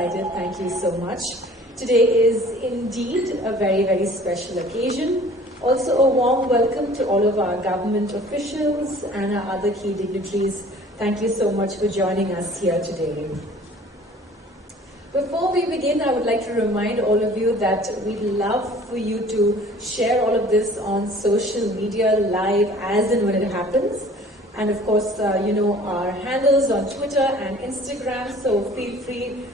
excited. Thank you so much. Today is indeed a very, very special occasion. Also a warm welcome to all of our government officials and our other key dignitaries. Thank you so much for joining us here today. Before we begin, I would like to remind all of you that we'd love for you to share all of this on social media live as and when it happens. And of course, you know our handles on Twitter and Instagram, so feel free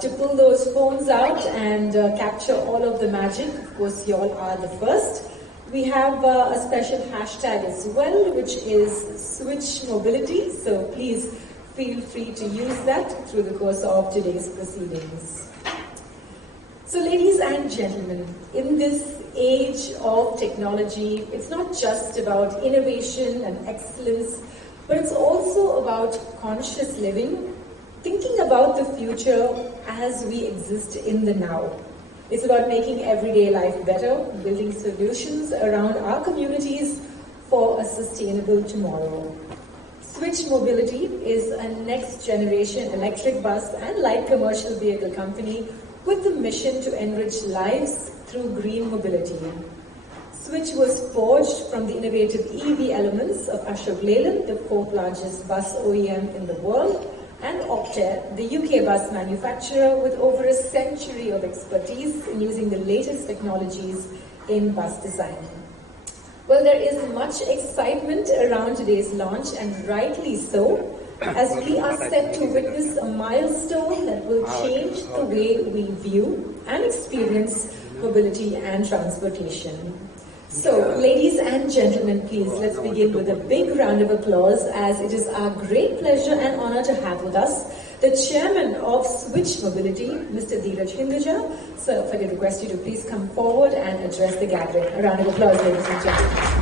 to pull those phones out and capture all of the magic. Of course, you all are the first. We have a special hashtag as well, which is SWITCH Mobility, so please feel free to use that through the course of today's proceedings. So ladies and gentlemen, in this age of technology, it's not just about innovation and excellence, but it's also about conscious living, thinking about the future as we exist in the now. It's about making everyday life better, building solutions around our communities for a sustainable tomorrow. SWITCH Mobility is a next-generation electric bus and light commercial vehicle company with the mission to enrich lives through green mobility. SWITCH was forged from the innovative EV elements of Ashok Leyland, the fourth largest bus OEM in the world, and Optare, the UK bus manufacturer with over a century of expertise in using the latest technologies in bus design. Well, there is much excitement around today's launch, and rightly so, as we are set to witness a milestone that will change the way we view and experience mobility and transportation. So, ladies and gentlemen, please, let's begin with a big round of applause, as it is our great pleasure and honor to have with us the chairman of SWITCH Mobility, Mr. Dheeraj Hinduja. So, if I could request you to please come forward and address the gathering. A round of applause, ladies and gentlemen.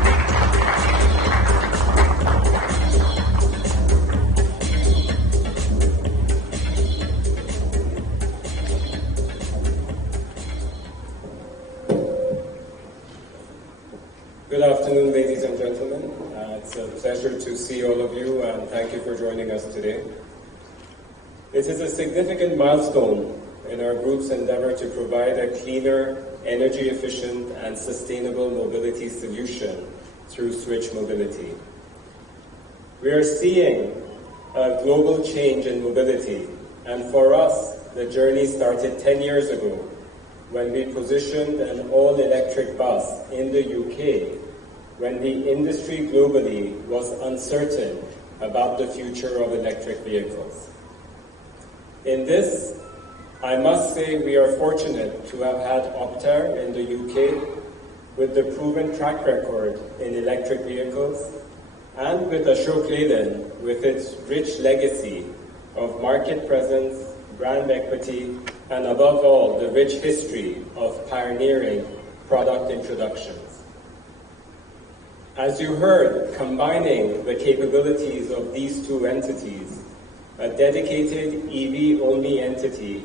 Good afternoon, ladies and gentlemen. It's a pleasure to see all of you, and thank you for joining us today. It is a significant milestone in our group's endeavor to provide a cleaner, energy-efficient, and sustainable mobility solution through SWITCH Mobility. We are seeing a global change in mobility, and for us, the journey started 10 years ago when we positioned an all-electric bus in the UK when the industry globally was uncertain about the future of electric vehicles. In this, I must say we are fortunate to have had Optare in the UK with the proven track record in electric vehicles, and with Ashok Leyland with its rich legacy of market presence, brand equity, and above all, the rich history of pioneering product introductions. As you heard, combining the capabilities of these two entities, a dedicated EV-only entity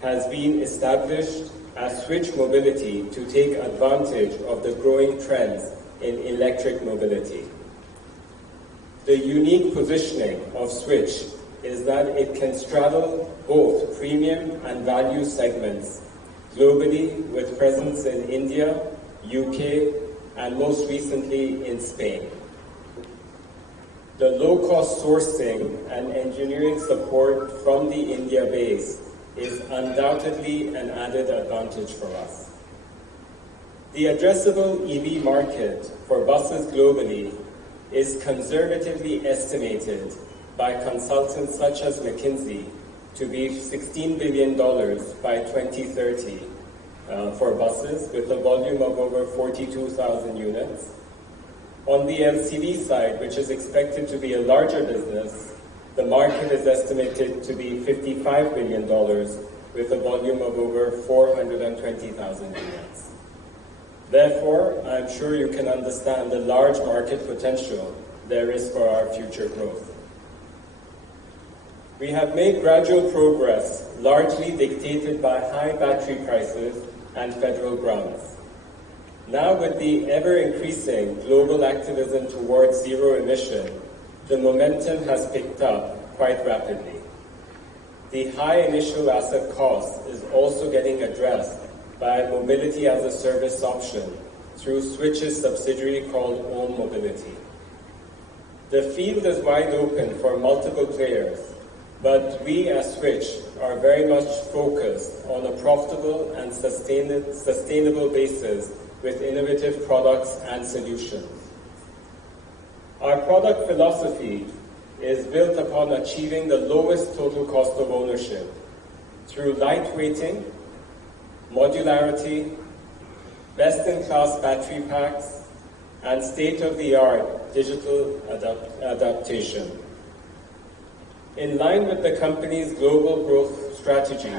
has been established as SWITCH Mobility to take advantage of the growing trends in electric mobility. The unique positioning of SWITCH is that it can straddle both premium and value segments globally, with presence in India, UK, and most recently in Spain. The low-cost sourcing and engineering support from the India base is undoubtedly an added advantage for us. The addressable EV market for buses globally is conservatively estimated by consultants such as McKinsey to be $16 billion by 2030 for buses, with a volume of over 42,000 units. On the LCV side, which is expected to be a larger business, the market is estimated to be $55 billion with a volume of over 420,000 units. Therefore, I'm sure you can understand the large market potential there is for our future growth. We have made gradual progress, largely dictated by high battery prices and federal grants. Now, with the ever-increasing global activism towards zero emission, the momentum has picked up quite rapidly. the high initial asset cost is also getting addressed by a mobility as a service option through Switch's subsidiary called Own Mobility. The field is wide open for multiple players, but we as Switch are very much focused on a profitable and sustainable basis with innovative products and solutions. Our product philosophy is built upon achieving the lowest total cost of ownership through lightweighting, modularity, best-in-class battery packs, and state-of-the-art digital adaptation. In line with the company's global growth strategy,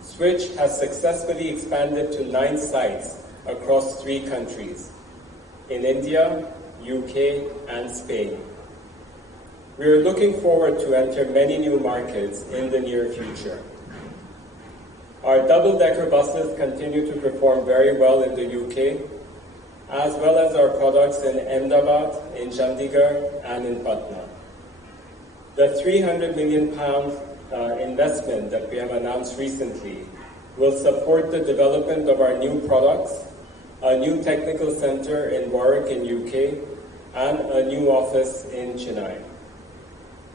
Switch has successfully expanded to 9 sites across 3 countries, in India, UK, and Spain. We are looking forward to enter many new markets in the near future. Our double-decker buses continue to perform very well in the UK, as well as our products in Ahmedabad, in Chandigarh, and in Patna. The £300 million investment that we have announced recently will support the development of our new products, a new technical center in Warwick in UK, and a new office in Chennai.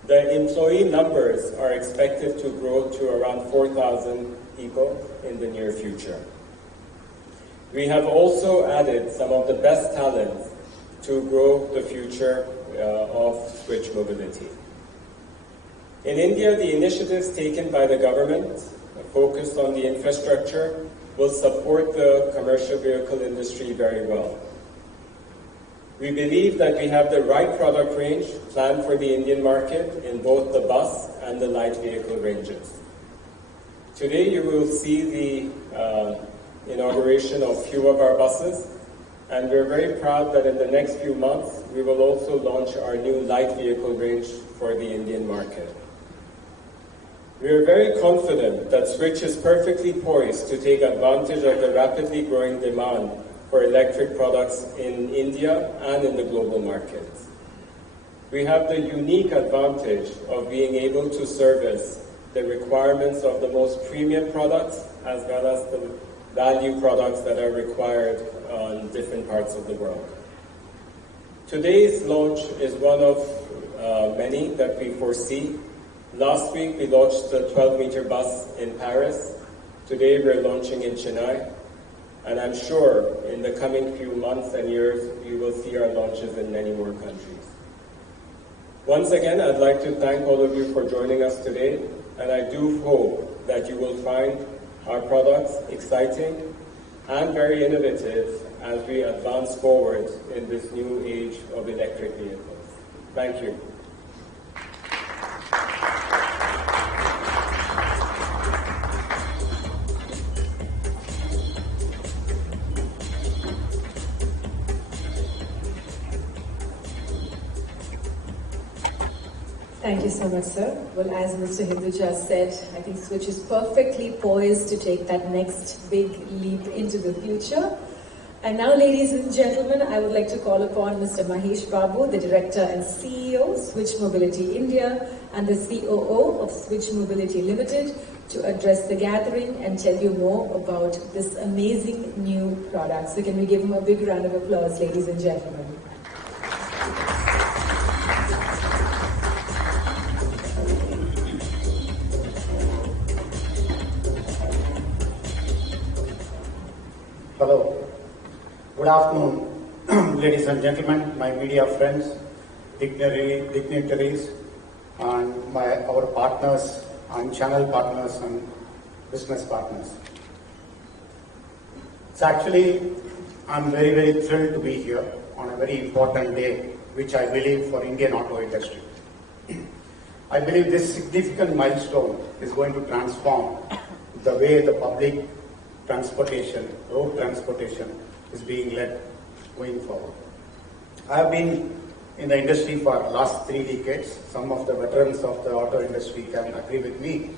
The employee numbers are expected to grow to around 4,000 people in the near future. We have also added some of the best talent to grow the future of Switch Mobility. In India, the initiatives taken by the government focused on the infrastructure will support the commercial vehicle industry very well. We believe that we have the right product range planned for the Indian market in both the bus and the light vehicle ranges. Today you will see the inauguration of few of our buses, and we're very proud that in the next few months we will also launch our new light vehicle range for the Indian market. We are very confident that Switch is perfectly poised to take advantage of the rapidly growing demand for electric products in India and in the global markets. We have the unique advantage of being able to service the requirements of the most premium products as well as the value products that are required on different parts of the world. Today's launch is one of many that we foresee. Last week we launched the 12-meter bus in Paris. Today we're launching in Chennai. And I'm sure in the coming few months and years, we will see our launches in many more countries. Once again, I'd like to thank all of you for joining us today, and I do hope that you will find our products exciting and very innovative as we advance forward in this new age of electric vehicles. Thank you. Thank you so much, sir. Well, as Mr. Hinduja said, I think Switch is perfectly poised to take that next big leap into the future. And now, ladies and gentlemen, I would like to call upon Mr. Mahesh Babu, the Director and CEO, Switch Mobility India, and the COO of Switch Mobility Ltd, to address the gathering and tell you more about this amazing new product. So can we give him a big round of applause, ladies and gentlemen? Hello. Good afternoon, ladies and gentlemen, my media friends, dignitaries, and our partners, and channel partners, and business partners. So actually, I'm very, very thrilled to be here on a very important day, which I believe for Indian auto industry. I believe this significant milestone is going to transform the way the public transportation, road transportation is being led going forward. I have been in the industry for the last 3 decades. Some of the veterans of the auto industry can agree with me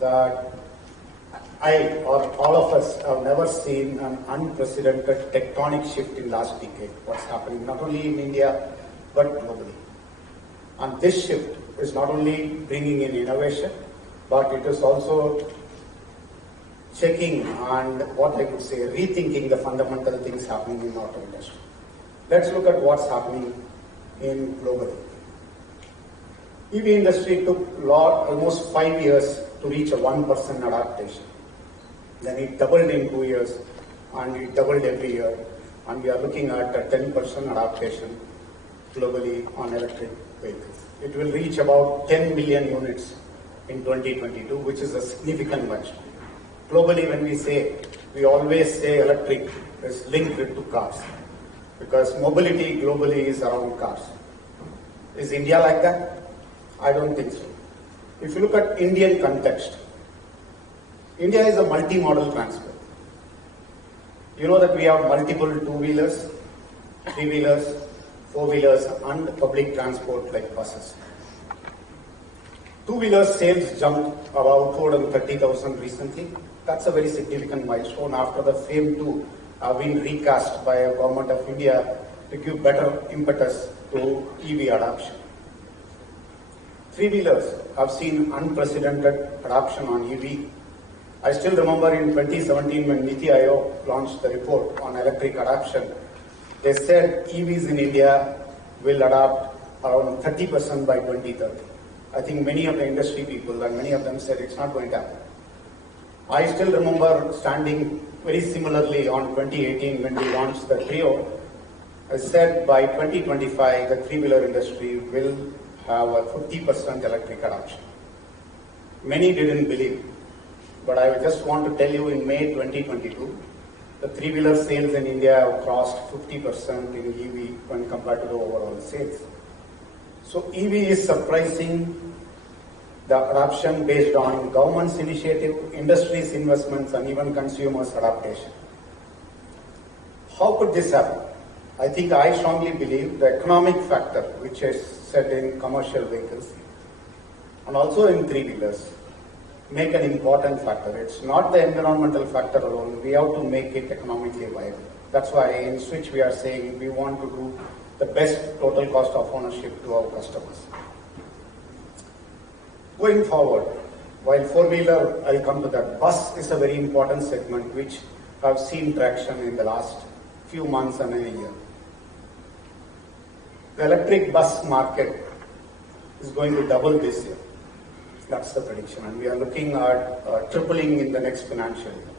that I or all of us have never seen an unprecedented tectonic shift in last decade. What's happening not only in India but globally. And this shift is not only bringing in innovation, but it is also checking and what I would say, rethinking the fundamental things happening in the auto industry. Let's look at what's happening in globally. EV industry took almost 5 years to reach a 1% adaptation. Then it doubled in 2 years, and it doubled every year. And we are looking at a 10% adaptation globally on electric vehicles. It will reach about 10 million units in 2022, which is a significant milestone. Globally, when we always say electric is linked to cars, because mobility globally is around cars. Is India like that? I don't think so. If you look at Indian context, India is a multi-modal transport. You know that we have multiple two-wheelers, three-wheelers, four-wheelers, and public transport like buses. Two-wheeler sales jumped about 230,000 recently. That's a very significant milestone after the FAME 2 have been recast by the Government of India to give better impetus to EV adoption. Three-wheelers have seen unprecedented adoption on EV. I still remember in 2017 when Niti Aayog launched the report on electric adoption, they said EVs in India will adopt around 30% by 2030. I think many of the industry people and many of them said it's not going to happen. I still remember standing very similarly on 2018 when we launched the Trio. I said by 2025 the three-wheeler industry will have a 50% electric adoption. Many didn't believe, but I just want to tell you in May 2022, the three-wheeler sales in India have crossed 50% in EV when compared to the overall sales. So EV is surprising the adoption based on government's initiative, industry's investments, and even consumers' adaptation. How could this happen? I strongly believe the economic factor, which is set in commercial vehicles and also in three-wheelers, make an important factor. It's not the environmental factor alone. We have to make it economically viable. That's why in Switch we are saying we want to do the best total cost of ownership to our customers. Going forward, while four-wheeler, I'll come to that. Bus is a very important segment which have seen traction in the last few months and a year. The electric bus market is going to double this year. That's the prediction, and we are looking at tripling in the next financial year.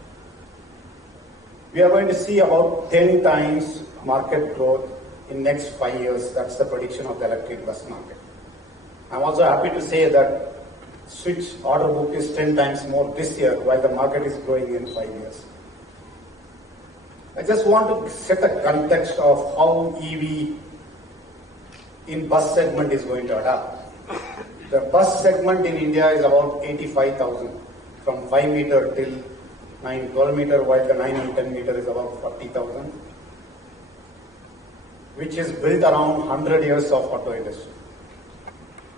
We are going to see about 10 times market growth in next 5 years. That's the prediction of the electric bus market. I'm also happy to say that Switch order book is 10 times more this year, while the market is growing in 5 years. I just want to set a context of how EV in bus segment is going to adapt. The bus segment in India is about 85,000 from 5 meter till 12 meter, while the 9 and 10 meter is about 40,000, which is built around 100 years of auto industry.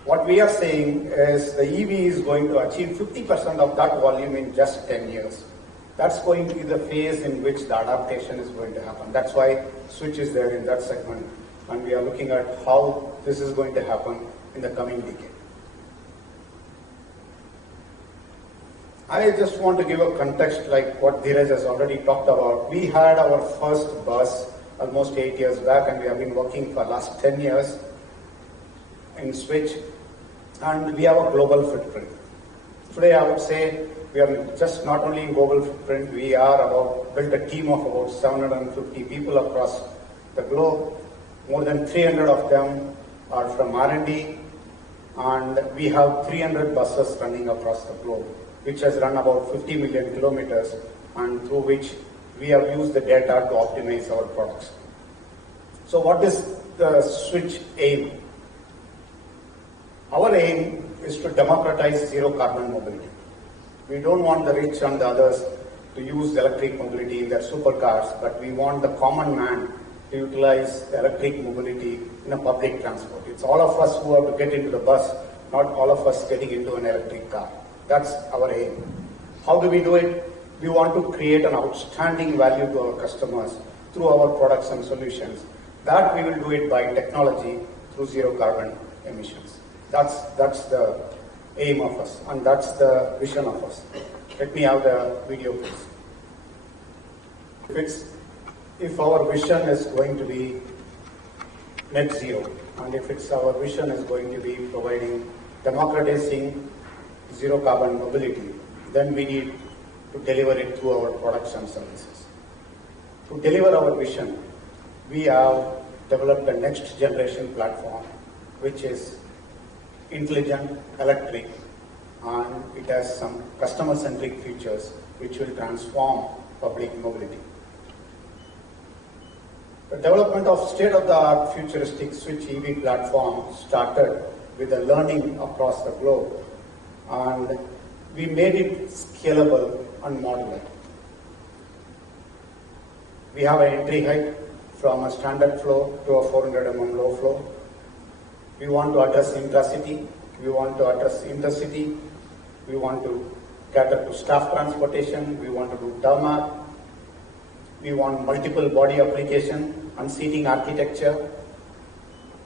What we are saying is the EV is going to achieve 50% of that volume in just 10 years. That's going to be the phase in which the adaptation is going to happen. That's why Switch is there in that segment, and we are looking at how this is going to happen in the coming decade. I just want to give a context like what Dheeraj has already talked about. We had our first bus almost 8 years back, and we have been working for the last 10 years in Switch, and we have a global footprint. Today I would say we are just not only in global footprint, we are built a team of about 750 people across the globe. More than 300 of them are from R&D, and we have 300 buses running across the globe, which has run about 50 million kilometers, and through which we have used the data to optimize our products. So what is the Switch aim? Our aim is to democratize zero carbon mobility. We don't want the rich and the others to use electric mobility in their supercars, but we want the common man to utilize the electric mobility in a public transport. It's all of us who have to get into the bus, not all of us getting into an electric car. That's our aim. How do we do it? We want to create an outstanding value to our customers through our products and solutions. That we will do it by technology through zero carbon emissions. That's the aim of us, and that's the vision of us. Let me have the video, please. If our vision is going to be net zero, and if our vision is going to be providing, democratizing zero carbon mobility, then we need to deliver it through our products and services. To deliver our vision, we have developed a next generation platform which is intelligent, electric, and it has some customer-centric features which will transform public mobility. The development of state-of-the-art futuristic SWITCH EiV platform started with the learning across the globe, and we made it scalable and modular. We have an entry height from a standard flow to a 400 mm low flow. We want to address intracity, we want to address intercity, we want to cater to staff transportation, we want to do tarmac, we want multiple body application and seating architecture.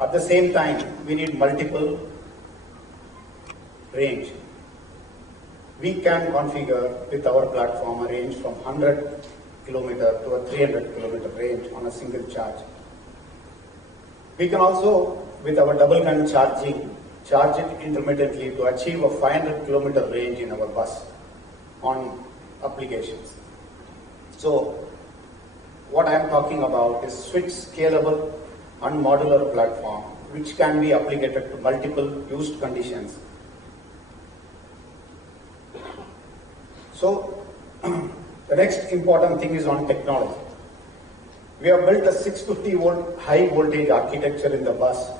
At the same time, we need multiple range. We can configure with our platform a range from 100 km to a 300 km range on a single charge. We can also, with our double gun charging, charge it intermittently to achieve a 500 km range in our bus on applications. So, what I am talking about is SWITCH Scalable and modular platform, which can be applicated to multiple used conditions. So, the next important thing is on technology. We have built a 650 volt high voltage architecture in the bus,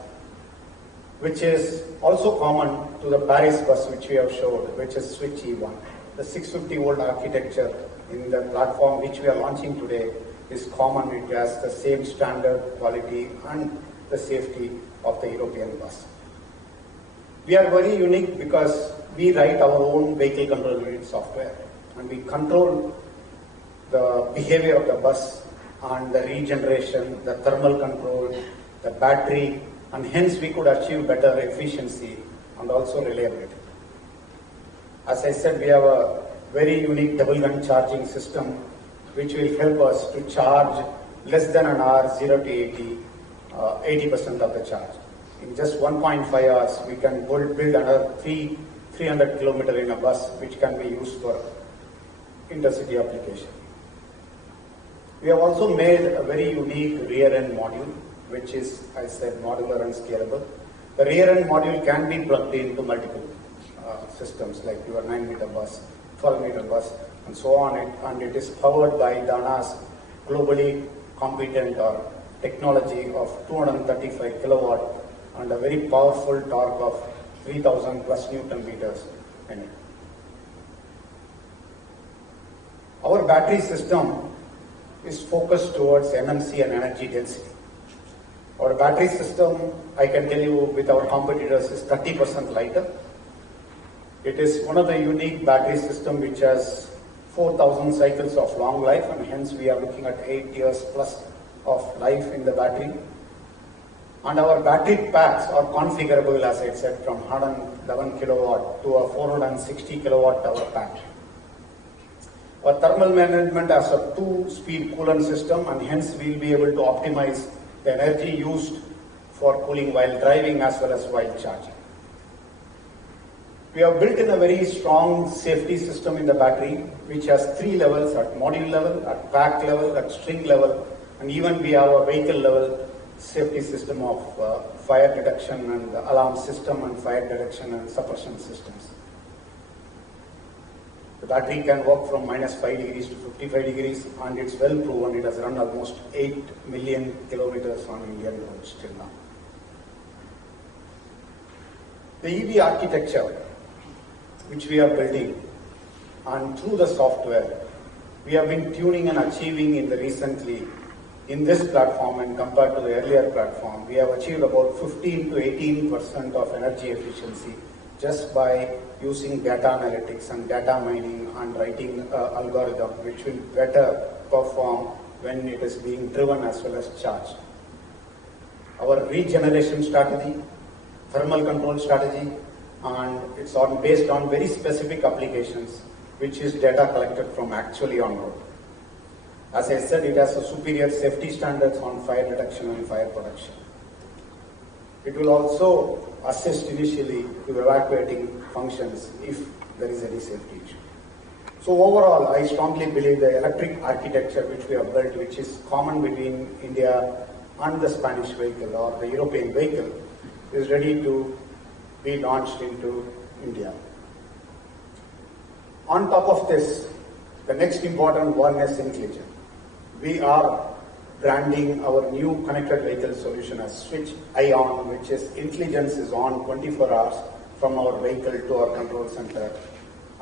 which is also common to the Paris bus which we have showed, which is SWITCH EiV. The 650 volt architecture in the platform which we are launching today is common. It has the same standard, quality and the safety of the European bus. We are very unique because we write our own vehicle control unit software and we control the behavior of the bus and the regeneration, the thermal control, the battery, and hence we could achieve better efficiency and also reliability. As I said, we have a very unique double gun charging system which will help us to charge less than an hour, 0 to 80, 80% of the charge. In just 1.5 hours, we can build another 300 km in a bus which can be used for intercity application. We have also made a very unique rear end module, which is, I said, modular and scalable. The rear end module can be plugged into multiple systems like your 9-meter bus, 12-meter bus, and so on. And it is powered by Dana's globally competent technology of 235 kilowatt and a very powerful torque of 3000 plus Newton meters in it. Our battery system is focused towards NMC and energy density. Our battery system, I can tell you with our competitors, is 30% lighter. It is one of the unique battery system which has 4,000 cycles of long life, and hence we are looking at 8 years plus of life in the battery. And our battery packs are configurable, as I said, from 111 kilowatt to a 460 kilowatt hour pack. Our thermal management has a 2-speed coolant system, and hence we will be able to optimize the energy used for cooling while driving as well as while charging. We have built in a very strong safety system in the battery, which has 3 levels: at module level, at pack level, at string level, and even we have a vehicle level safety system of fire detection and alarm system and fire detection and suppression systems. The battery can work from -5 degrees to 55 degrees, and it's well proven. It has run almost 8 million kilometers on Indian roads till now. The EV architecture which we are building, and through the software, we have been tuning and achieving in the recently, in this platform and compared to the earlier platform, we have achieved about 15 to 18% of energy efficiency just by using data analytics and data mining and writing algorithm which will better perform when it is being driven as well as charged. Our regeneration strategy, thermal control strategy, and it's based on very specific applications, which is data collected from actually on road. As I said, it has a superior safety standards on fire detection and fire protection. It will also assist initially to evacuating functions if there is any safety issue. So overall, I strongly believe the electric architecture which we have built, which is common between India and the Spanish vehicle or the European vehicle, is ready to be launched into India. On top of this, the next important one is intelligence. We are branding our new connected vehicle solution as SWITCH EiV, which is intelligence is on 24 hours from our vehicle to our control center.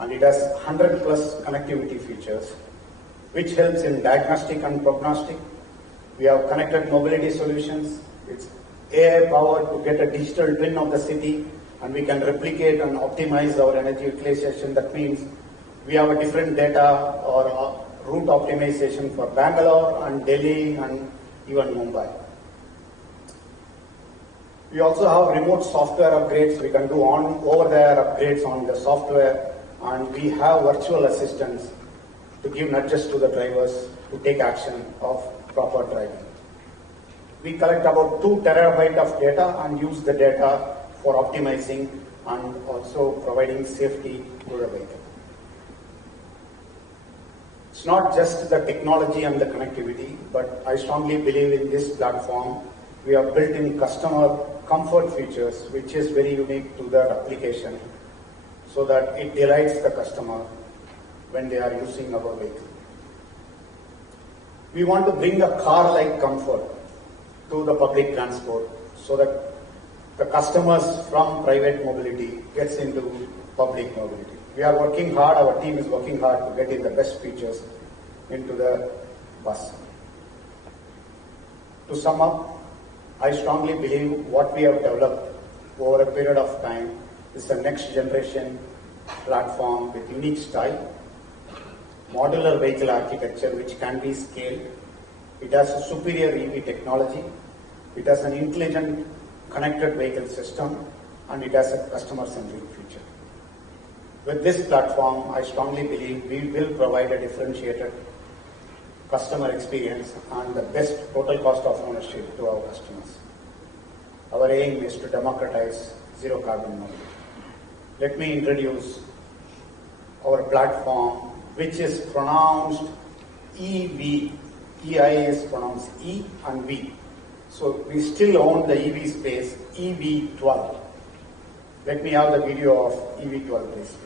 And it has 100 plus connectivity features, which helps in diagnostic and prognostic. We have connected mobility solutions. It's AI powered to get a digital twin of the city, and we can replicate and optimize our energy utilization. That means we have a different data or route optimization for Bangalore and Delhi and even Mumbai. We also have remote software upgrades. We can do over-the-air upgrades on the software, and we have virtual assistants to give nudges to the drivers to take action of proper driving. We collect about 2 terabytes of data and use the data for optimizing and also providing safety to the vehicle. It's not just the technology and the connectivity, but I strongly believe in this platform. We have built in customer comfort features, which is very unique to their application, so that it delights the customer when they are using our vehicle. We want to bring a car-like comfort to the public transport so that the customers from private mobility gets into public mobility. We are working hard, our team is working hard to get in the best features into the bus. To sum up, I strongly believe what we have developed over a period of time is the next generation platform with unique style, modular vehicle architecture which can be scaled. It has a superior EV technology. It has an intelligent connected vehicle system, and it has a customer-centric feature. With this platform, I strongly believe we will provide a differentiated customer experience and the best total cost of ownership to our customers. Our aim is to democratize zero carbon mobility. Let me introduce our platform, which is pronounced EV. EI is pronounced E and V. So we still own the EV space, EV12. Let me have the video of EV12 please.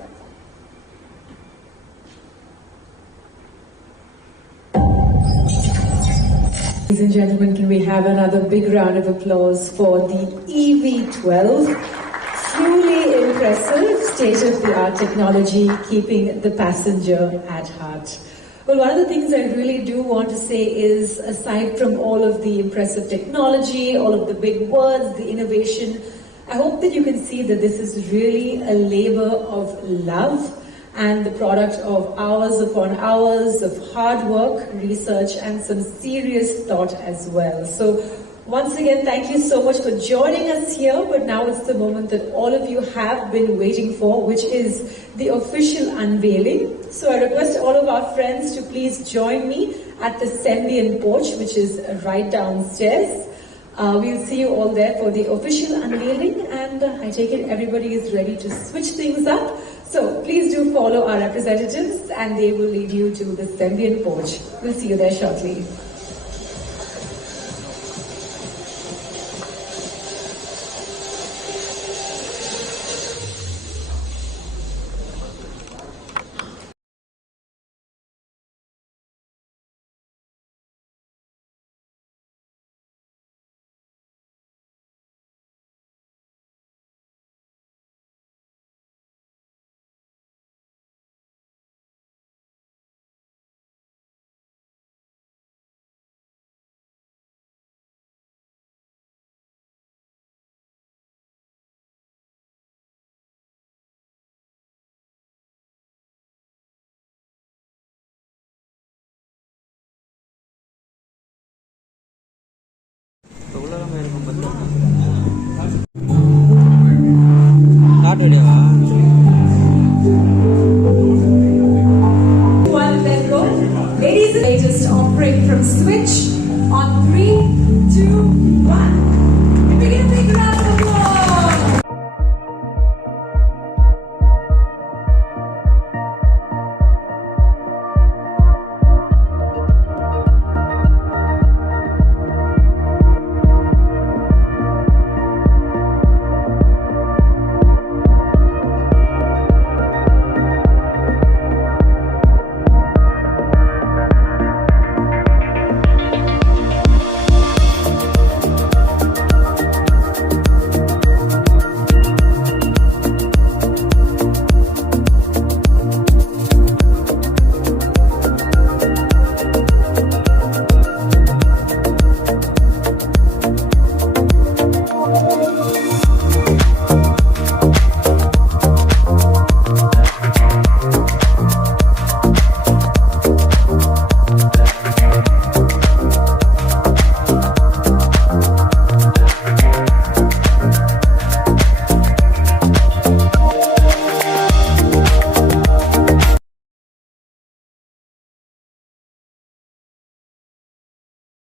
Ladies and gentlemen, can we have another big round of applause for the EV12? Truly impressive, state-of-the-art technology, keeping the passenger at heart. Well, one of the things I really do want to say is, aside from all of the impressive technology, all of the big words, the innovation, I hope that you can see that this is really a labor of love and the product of hours upon hours of hard work, research, and some serious thought as well. So once again, thank you so much for joining us here, but now it's the moment that all of you have been waiting for, which is the official unveiling. So I request all of our friends to please join me at the Sembian porch, which is right downstairs. We'll see you all there for the official unveiling, and I take it everybody is ready to switch things up. So please do follow our representatives and they will lead you to the Sembian porch. We'll see you there shortly.